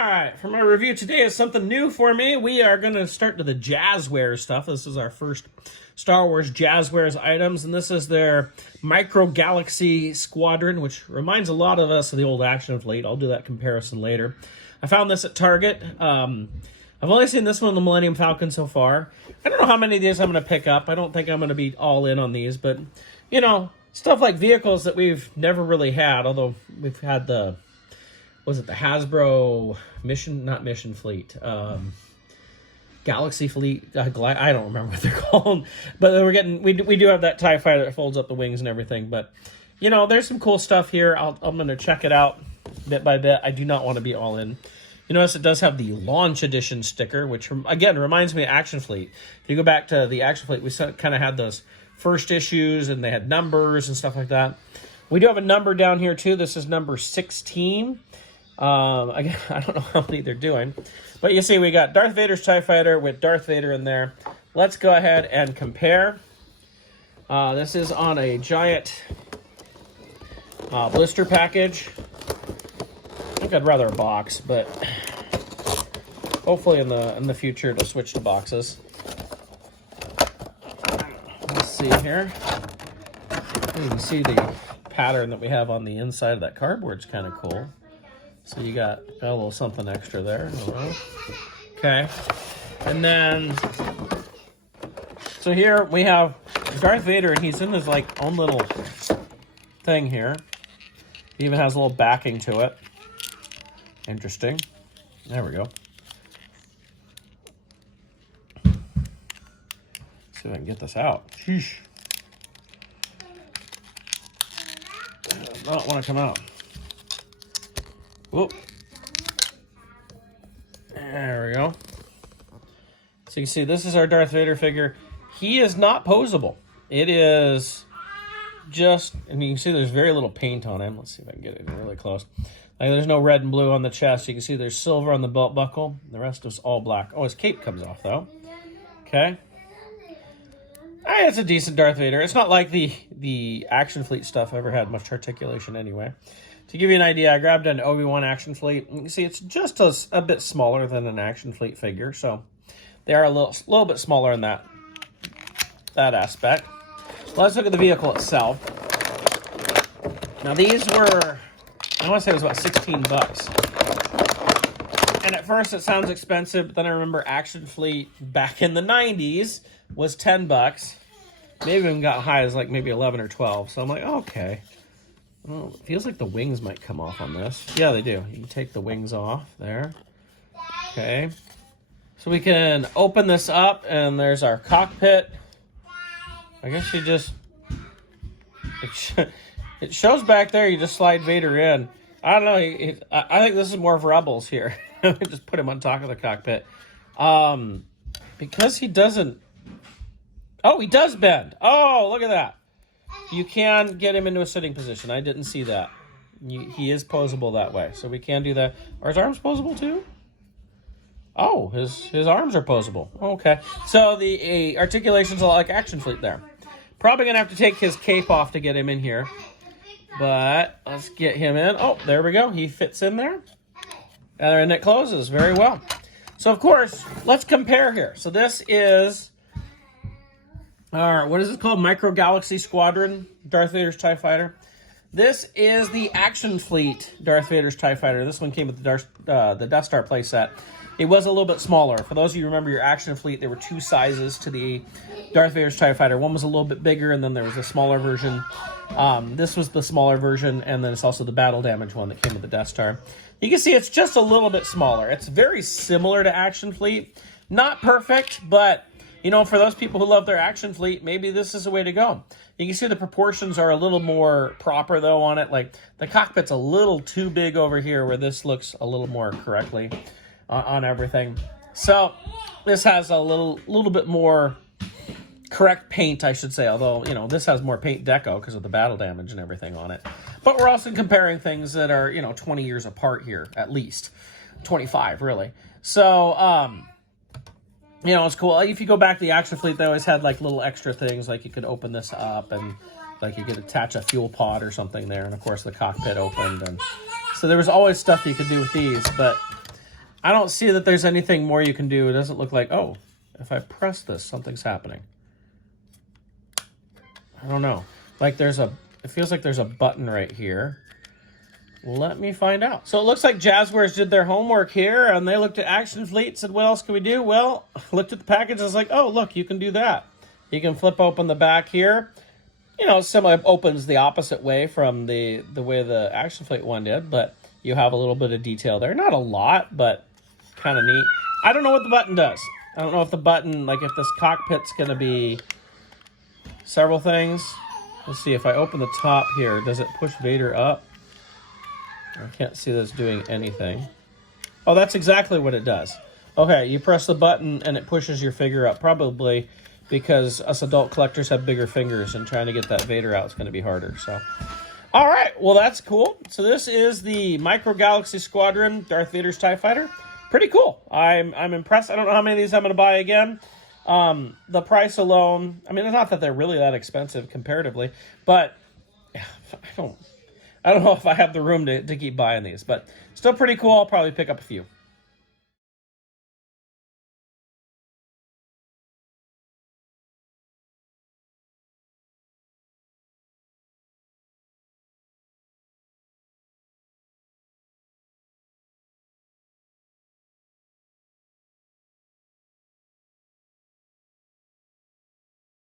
Alright, for my review today is something new for me. We are going to start to the Jazwares stuff. This is our first Star Wars Jazwares items, and this is their Micro Galaxy Squadron, which reminds a lot of us of the old action fleet. I'll do that comparison later. I found this at Target. I've only seen this one, the Millennium Falcon, so far. I don't know how many of these I'm going to pick up. I don't think I'm going to be all in on these, but, you know, stuff like vehicles that we've never really had, although we've had the... was it the Hasbro Mission Fleet, Galaxy Fleet, I don't remember what they're called, but we do have that TIE fighter that folds up the wings and everything. But you know, there's some cool stuff here. I'm going to check it out bit by bit. I do not want to be all in. You notice it does have the Launch Edition sticker, which again reminds me of Action Fleet. If you go back to the Action Fleet, we kind of had those first issues and they had numbers and stuff like that. We do have a number down here too. This is number 16. Again, I don't know how many they're doing, but you see we got Darth Vader's TIE Fighter with Darth Vader in there. Let's go ahead and compare. This is on a giant blister package. I think I'd rather a box, but hopefully in the future it'll switch to boxes. Let's see here. You can see the pattern that we have on the inside of that cardboard's kind of cool. So you got a little something extra there. Okay. And then, so here we have Darth Vader, and he's in his like own little thing here. He even has a little backing to it. Interesting. There we go. Let's see if I can get this out. Sheesh. Does not want to come out. Whoop. There we go. So you can see this is our Darth Vader figure. He is not posable. It is just, and you can see there's very little paint on him. Let's see if I can get it really close. Like there's no red and blue on the chest. You can see there's silver on the belt buckle. The rest is all black. Oh, his cape comes off though. Okay. It's a decent Darth Vader. It's not like the Action Fleet stuff ever had much articulation anyway. To give you an idea, I grabbed an Obi-Wan Action Fleet. You can see it's just a bit smaller than an Action Fleet figure, so they are a little bit smaller in that aspect. Let's look at the vehicle itself. Now these were, I want to say it was about 16 bucks. And at first it sounds expensive, but then I remember Action Fleet back in the 90s was 10 bucks. Maybe even got high as like maybe 11 or 12. So I'm like, okay. Well, it feels like the wings might come off on this. Yeah, they do. You can take the wings off there. Okay. So we can open this up, and there's our cockpit. I guess you just... It shows back there, you just slide Vader in. I don't know. I think this is more of Rebels here. Just put him on top of the cockpit. Because he doesn't... Oh, he does bend. Oh, look at that. You can get him into a sitting position. I didn't see that. He is posable that way, so we can do that. Are his arms posable too? Oh, his arms are posable. Okay, so the articulation's a lot like Action Fleet there. Probably gonna have to take his cape off to get him in here, but let's get him in. Oh, there we go. He fits in there, and it closes very well. So of course, let's compare here. So this is. What is it called? Micro Galaxy Squadron, Darth Vader's TIE Fighter. This is the Action Fleet Darth Vader's TIE Fighter. This one came with the Death Star playset. It was a little bit smaller. For those of you who remember your Action Fleet, there were two sizes to the Darth Vader's TIE Fighter. One was a little bit bigger, and then there was a smaller version. This was the smaller version, and then it's also the battle damage one that came with the Death Star. You can see it's just a little bit smaller. It's very similar to Action Fleet. Not perfect, but... you know, for those people who love their Action Fleet, maybe this is the way to go. You can see the proportions are a little more proper, though, on it. Like, the cockpit's a little too big over here, where this looks a little more correctly on everything. So, this has a little bit more correct paint, I should say. Although, you know, this has more paint deco because of the battle damage and everything on it. But we're also comparing things that are, you know, 20 years apart here, at least. 25, really. So, you know, it's cool. If you go back to the Action Fleet, they always had like little extra things, like you could open this up and like you could attach a fuel pod or something there. And of course the cockpit opened. And so there was always stuff you could do with these. But I don't see that there's anything more you can do. It doesn't look like, oh, if I press this, something's happening. I don't know. Like it feels like there's a button right here. Let me find out. So it looks like Jazwares did their homework here, and they looked at Action Fleet, said, what else can we do? Well, looked at the package, and was like, oh, look, you can do that. You can flip open the back here. You know, similar, opens the opposite way from the way the Action Fleet one did, but you have a little bit of detail there. Not a lot, but kind of neat. I don't know what the button does. I don't know if the button, like if this cockpit's going to be several things. Let's see, if I open the top here, does it push Vader up? I can't see this doing anything. Oh, that's exactly what it does. Okay, you press the button and it pushes your figure up, probably because us adult collectors have bigger fingers and trying to get that Vader out is going to be harder. So, all right, well, that's cool. So this is the Micro Galaxy Squadron Darth Vader's TIE Fighter. Pretty cool. I'm impressed. I don't know how many of these I'm going to buy again. The price alone, I mean, it's not that they're really that expensive comparatively, but I don't know if I have the room to keep buying these, but still pretty cool. I'll probably pick up a few.